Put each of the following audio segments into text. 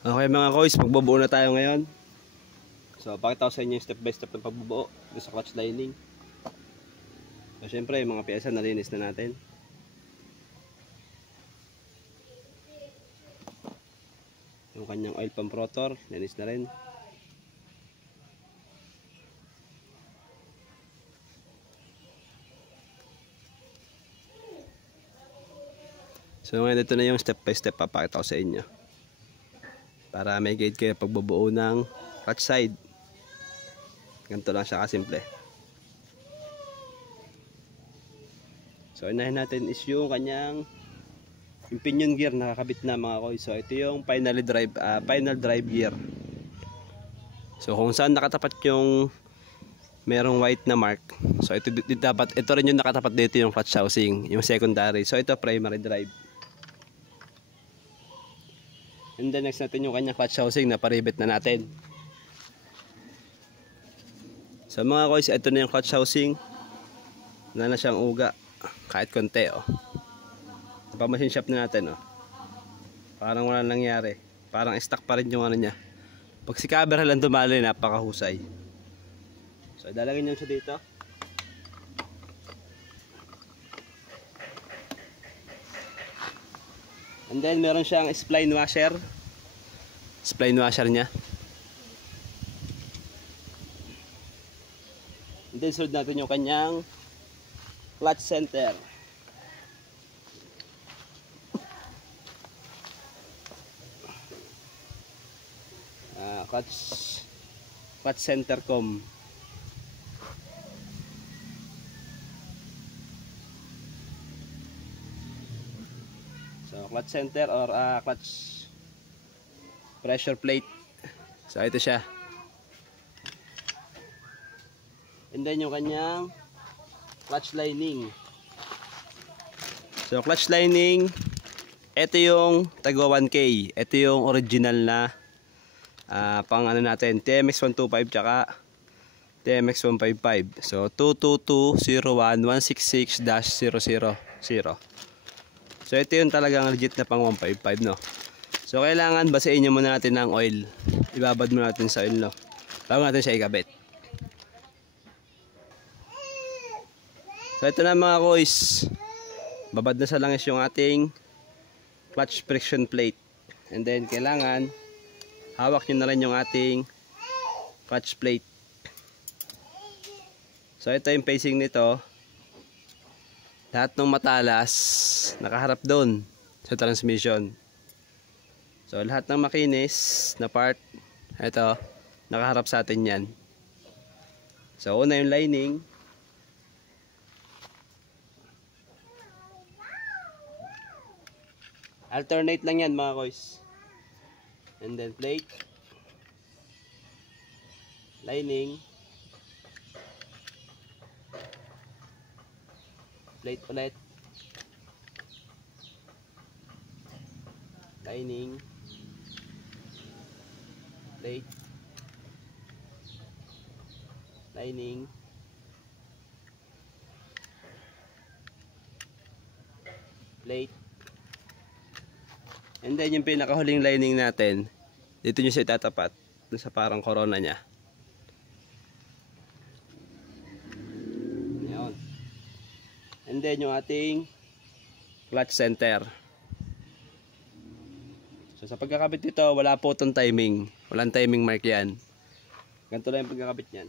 Okay mga koys, magbubuo na tayo ngayon. So, pakita ko sa inyo yung step by step ng pagbubuo dito sa clutch lining. So, syempre, yung mga piyesa nalinis na natin. Yung kanyang oil pump rotor, linis na rin. So, ngayon ito na yung step by step papakita ko sa inyo. Para may guide kayo pagbubuo ng clutch side. Ganito lang siya kasimple. So, inahin natin is yung kanyang yung pinion gear nakakabit na mga koy. So, ito yung final drive gear. So, kung saan nakatapat yung merong white na mark. So, ito rin yung nakatapat dito yung clutch housing, yung secondary. So, ito primary drive. And then next natin yung kanyang clutch housing na paribit na natin. So mga koys, ito na yung clutch housing. Wala na siyang uga. Kahit konti oh. Pa-machine shop na natin oh. Parang wala nangyari. Parang stock pa rin yung ano niya. Pag si camera lang dumali, napakahusay. So ilalagay niyo siya dito. And then meron siyang spline washer. Spline washer niya. And then sunod natin yung kanyang clutch center. Clutch center com. So, clutch center or clutch pressure plate. So, ito siya. And then, yung kanyang clutch lining. So, clutch lining, ito yung tagwa 1K. Ito yung original na pang ano natin, TMX 125 tsaka TMX 155. So, 222-01-166-000. So ito yung talagang legit na pang 155 no. So kailangan basahin nyo muna natin ng oil. Ibabad muna natin sa oil no. Bago natin siya ikabit. So ito na mga koys. Babad na sa langis yung ating clutch friction plate. And then kailangan hawak nyo na rin yung ating clutch plate. So ito yung facing nito. Lahat ng matalas nakaharap doon sa transmission. So lahat ng makinis na part, ito, nakaharap sa atin yan. So una yung lining. Alternate lang yan mga koys. And then plate. Lining. Plate ulit. Lining. Plate. Lining. Plate. And then yung pinakahuling lining natin, dito nyo siya itatapat sa parang corona nya. And then yung ating clutch center. So sa pagkakabit nito, wala po itong timing. Walang timing mark yan. Ganito lang yung pagkakabit yan.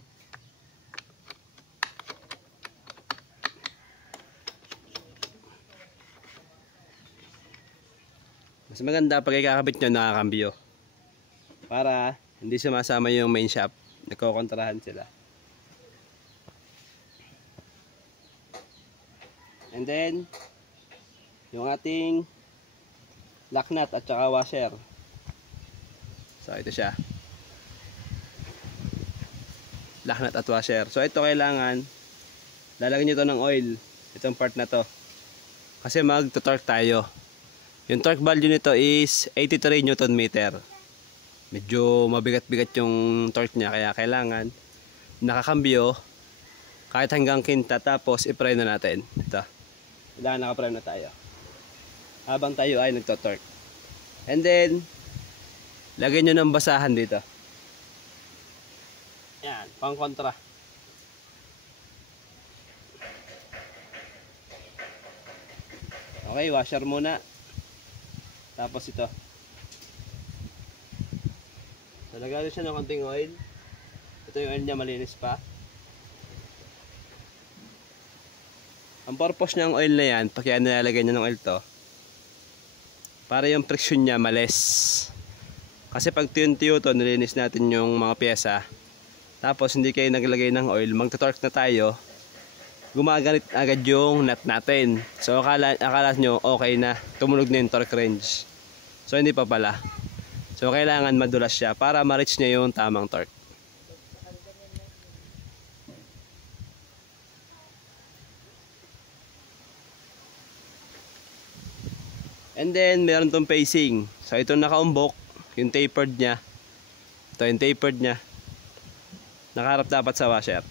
Mas maganda pag ikakabit nyo, nakakambyo. Para hindi sumasama yung main shaft. Nagkokontrahan sila. And then, yung ating lock nut at saka washer. So, ito siya. Lock nut at washer. So, ito kailangan, lalagyan nyo ito ng oil. Itong part na to. Kasi mag-torque tayo. Yung torque value nito is 83 Newton meter. Medyo mabigat-bigat yung torque niya. Kaya kailangan, nakakambyo, kahit hanggang kinta, tapos i-prime na natin. Ito. Kailangan naka-prime na tayo habang tayo ay nagto-torque. And then Lagyan nyo ng basahan dito. Yan, pang kontra. Okay, washer muna. Tapos ito. So, lagyan siya ng konting oil. Ito yung oil niya, malinis pa. Ang purpose ng oil na yan, pag kaya nilalagay niya ng oil to, para yung friction niya males. Kasi pag tiyo-tiyo to, nilinis natin yung mga pyesa. Tapos hindi kayo naglagay ng oil, magta-torque na tayo. Gumaganit agad yung nut natin. So akala nyo okay na, tumunog na yung torque range. So hindi pa pala. So kailangan madulas siya para ma-reach niya yung tamang torque. And then meron tong pacing. So ito nakaumbok, yung tapered niya. Ito yung tapered niya. Nakaharap dapat sa washer.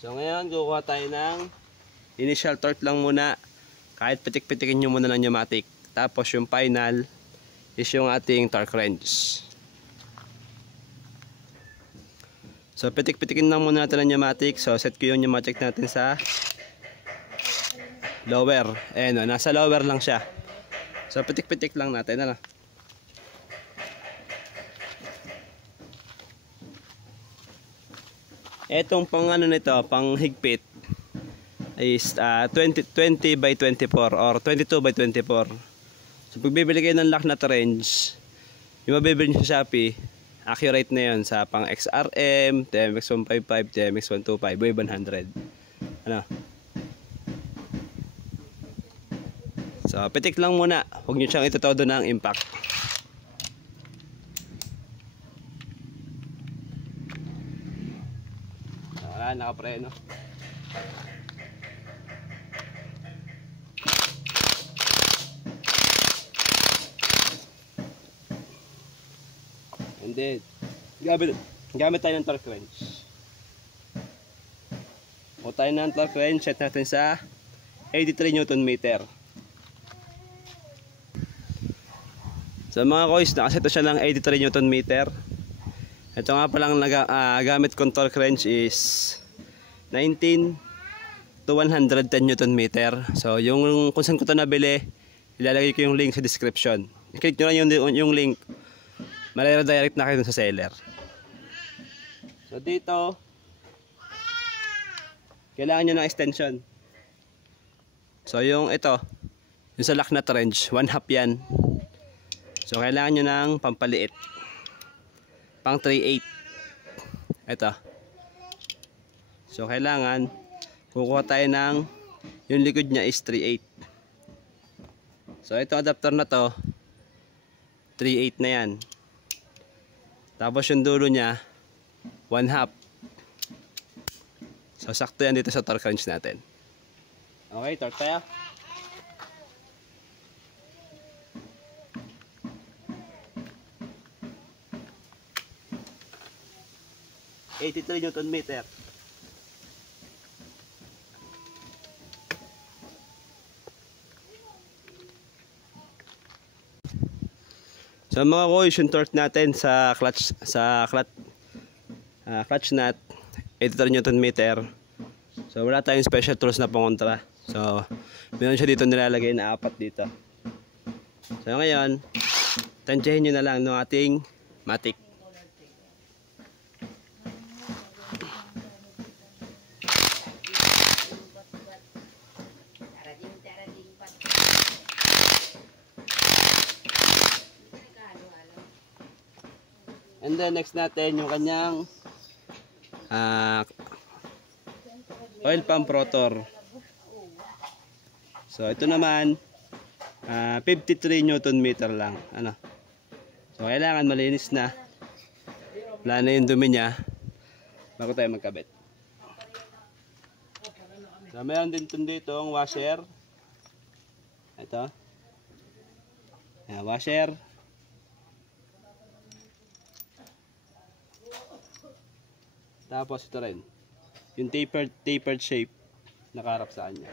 So ngayon kukuha tayo ng initial torque lang muna. Kahit pitik-pitikin nyo muna ng pneumatic. Tapos yung final is yung ating torque wrench. So pitik-pitikin lang muna natin ng pneumatic. So set ko yung pneumatic natin sa lower. Ayan o, nasa lower lang siya. So pitik-pitik lang natin. Ano? Etong pang ano nito, pang higpit is 20 by 24 or 22 by 24. So pag bibili kayo ng lock nut wrench, yung mabibili nyo sa Shopee, accurate na yun sa pang XRM, TMX155, TMX125, Wave 100. Ano? So pitik lang muna, huwag nyo siyang itutodo ng impact. Wala, nakapreno. And then, gamit tayo ng torque wrench. O tayo ng torque wrench, set natin sa 83 Newton meter. So mga kois, nakaset siya ng 83 Newton meter. Ito nga palang gamit kong torque wrench is 19 to 110 Newton meter. So yung kung saan ko ito nabili, ilalagay ko yung link sa description. I-click nyo lang yung link. Mare-redirect na kayo sa seller. So dito, kailangan nyo ng extension. So yung ito, yung sa lock nut wrench, 1/2 yan. So kailangan nyo ng pampaliit. Pang 3/8. Ito. So kailangan, kukuha tayo ng, yung likod niya is 3/8. So itong adapter na to, 3/8 na yan. Tapos yung dulo niya 1/2. So sakto yan dito sa torque wrench natin. Okay, torque tayo. ₱83 Newton meter. So mga kois, yung torque natin sa clutch nut 83 Newton meter. So wala tayong special tools na pangontra. So meron siya dito nilalagay na 4 dito. So ngayon, tansyahin nyo na lang ng ating matic. And then next natin yung kanyang oil pump rotor. So ito naman 53 Newton meter lang. Ano? So kailangan malinis na. Wala na yung dumi niya bago tayo magkabit. So mayroon din dito ang washer. Ito. Washer. Tapos ito rin. Yung tapered shape nakaharap sa kanya.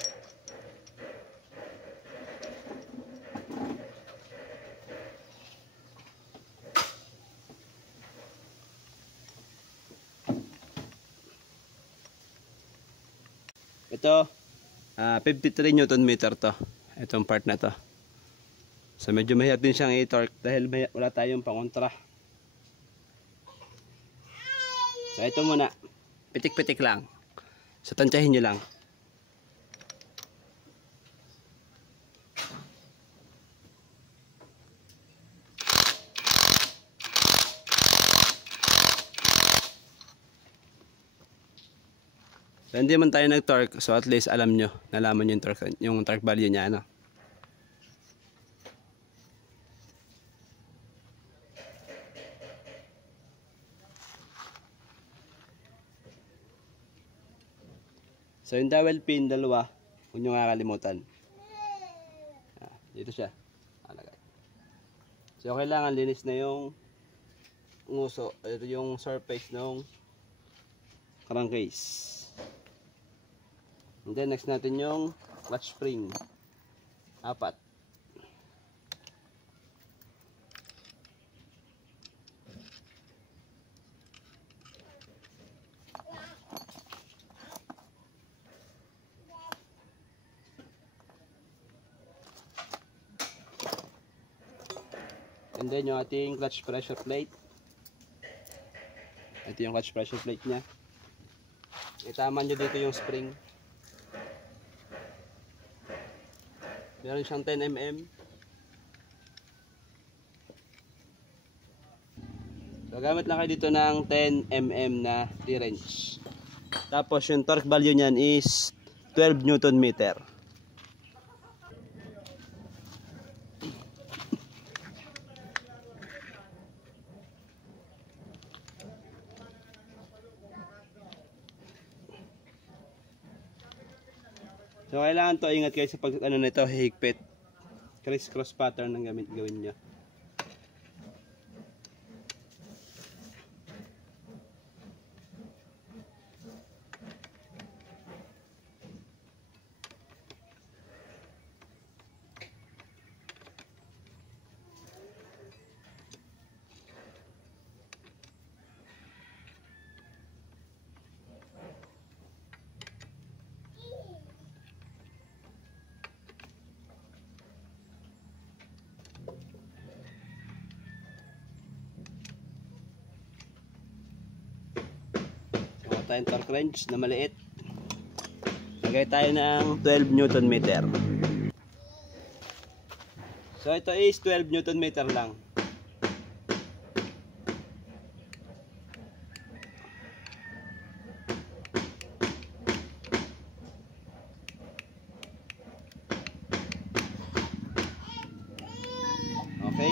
Ito, 53 Newton meter to. Itong part na to. So medyo mahirap din siyang i-torque dahil wala tayong pangontra. So ito muna. Pitik-pitik lang. So tansyahin nyo lang. So hindi man tayo nag-torque, so at least alam nyo, nalaman yung torque value niya, ano. So yung dowel pin, dalawa, huwag nyo kakalimutan. Dito siya. Alagay. So kailangan linis na yung nguso, yung surface ng crankcase. And then next natin yung clutch spring. 4. And then yung ating clutch pressure plate. Ito yung clutch pressure plate nya. Itama nyo dito yung spring. Meron siyang 10 mm. So gamit lang kayo dito ng 10 mm na T-wrench. Tapos yung torque value niyan is 12 Newton meter. So kailangan to, ingat kayo sa pag nito, higpit. Criss-cross pattern ang gawin niyo. Tayong torque wrench na maliit. Lagay tayo ng 12 Newton meter. So ito is 12 Newton meter lang. Okay.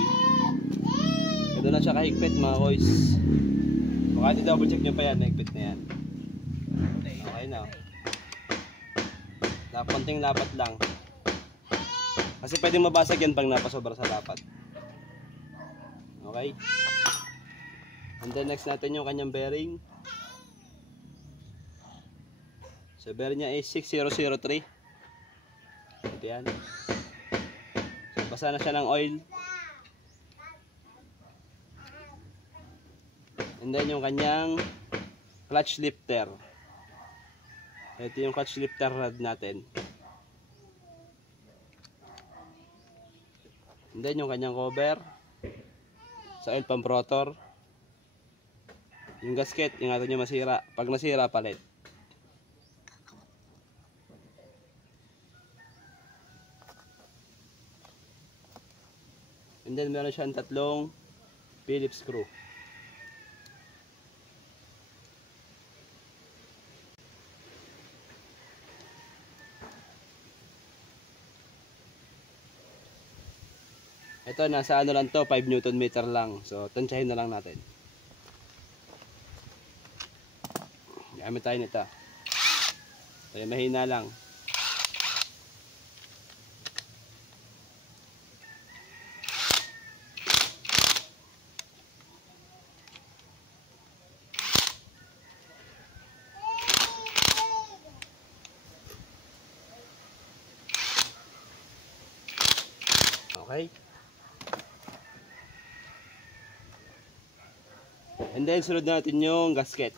Ito na siya kahigpit mga boys. Baka i-double check nyo pa yan, higpit na yan. Okay na. Konting lapat lang. Kasi pwedeng mabasag yan pag napasobra sa lapat. Okay. And then next natin yung kanyang bearing. So bearing niya is 6003. Ito yan. So basa na siya ng oil. And then yung kanyang clutch lifter. Ito yung clutch lifter rod natin. And then yung kanyang cover sa oil pump rotor. Yung gasket, ingatan nyo masira. Pag nasira, palit. And then meron siyang 3 Phillips screw. Ito, nasa ano lang to, 5 Newton meter lang. So, tansyahin na lang natin. Gamit tayo nito. So, mahina lang. Okay? And then, sunod natin yung gasket.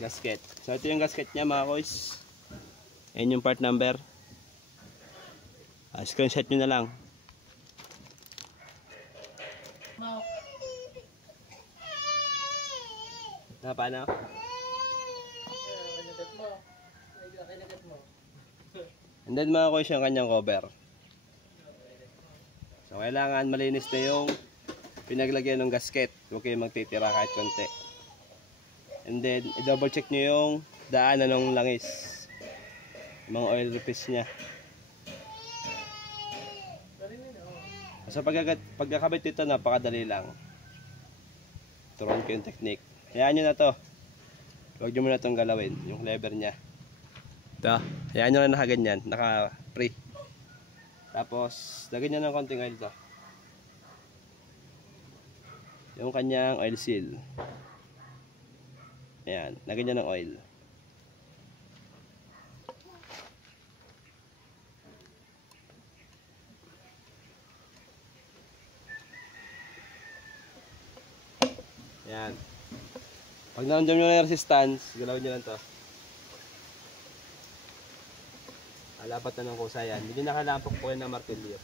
Gasket. So, ito yung gasket niya mga koys. Ayan yung part number. Screenshot nyo na lang. Paano? And then mga koys yung kanyang cover. So, kailangan malinis na yung pinaglagyan ng gasket. Huwag kayong magtitira kahit konti. And then, i-double check nyo yung daanan ng langis. Yung mga oil refill niya. So, pagkakabit dito, napakadali lang. Turuan ko yung technique. Hayaan nyo na to. Huwag nyo muna itong galawin. Yung lever niya. Ito. Hayaan nyo na nakaganyan. Naka-free. Tapos, lagyan nyo ng konting oil to. Yung kanyang oil seal. Ayan. Lagyan nyo ng oil. Ayan. Pag naramdam nyo na yung resistance, galawin nyo lang to. Alapat na ng kusa yan. Hindi nakalampok po yan ng martilyo.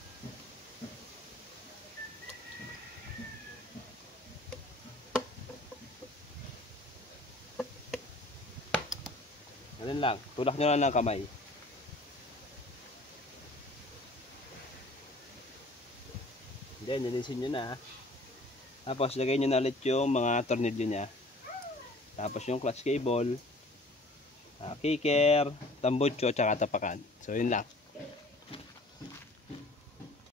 Ganun lang. Tulak nyo lang ng kamay. Then, nilisin nyo na. Tapos, lagay nyo na ulit yung mga tornilyo nya. Tapos, yung clutch cable, kicker, tambucho, tsaka tapakan. So, yun lang.